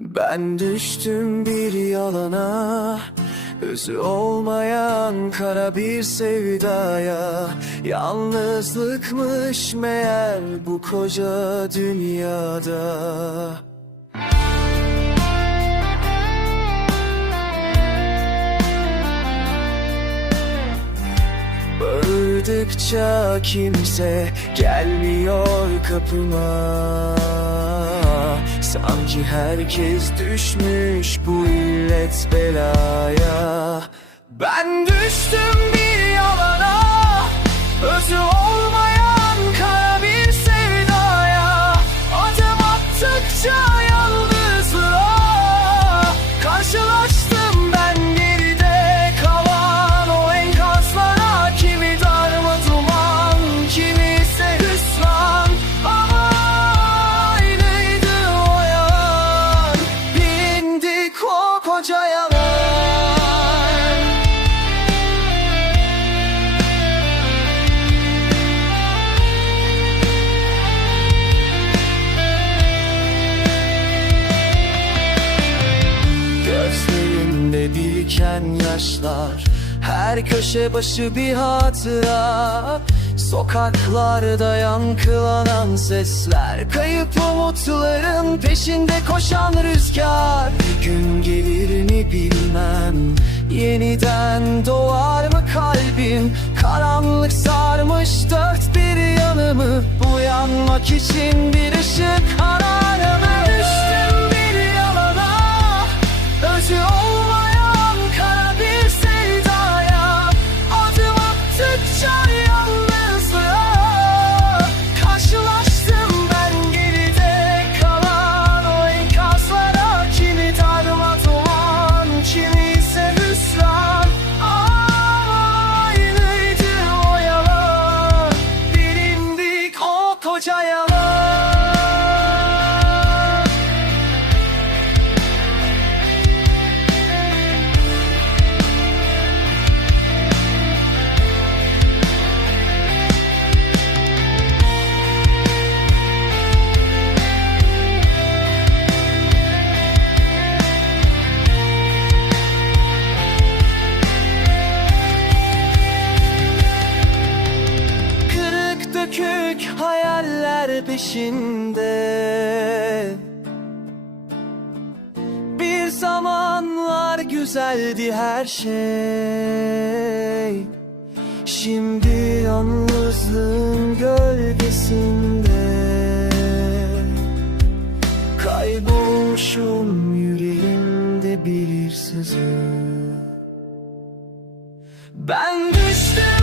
Ben düştüm bir yalana Özü olmayan kara bir sevdaya. Yalnızlıkmış meğer bu koca dünyada. Bağırdıkça kimse gelmiyor kapıma Sanki herkes düşmüş bu illet belaya. Ben düştüm biriken yaşlar. Her köşe başı bir hatıra. Sokaklarda yankılanan sesler. Kayıp umutların peşinde koşan rüzgar. Bir gün gelir mi bilmem. Yeniden doğar mı kalbim? Karanlık sarmış dört bir yanımı. Uyanmak için bir ışık peşinde. Bir zamanlar güzeldi her şey. Şimdi yalnızlığın gölgesinde. Kaybolmuşum yüreğimde bir sızı. Ben düştüm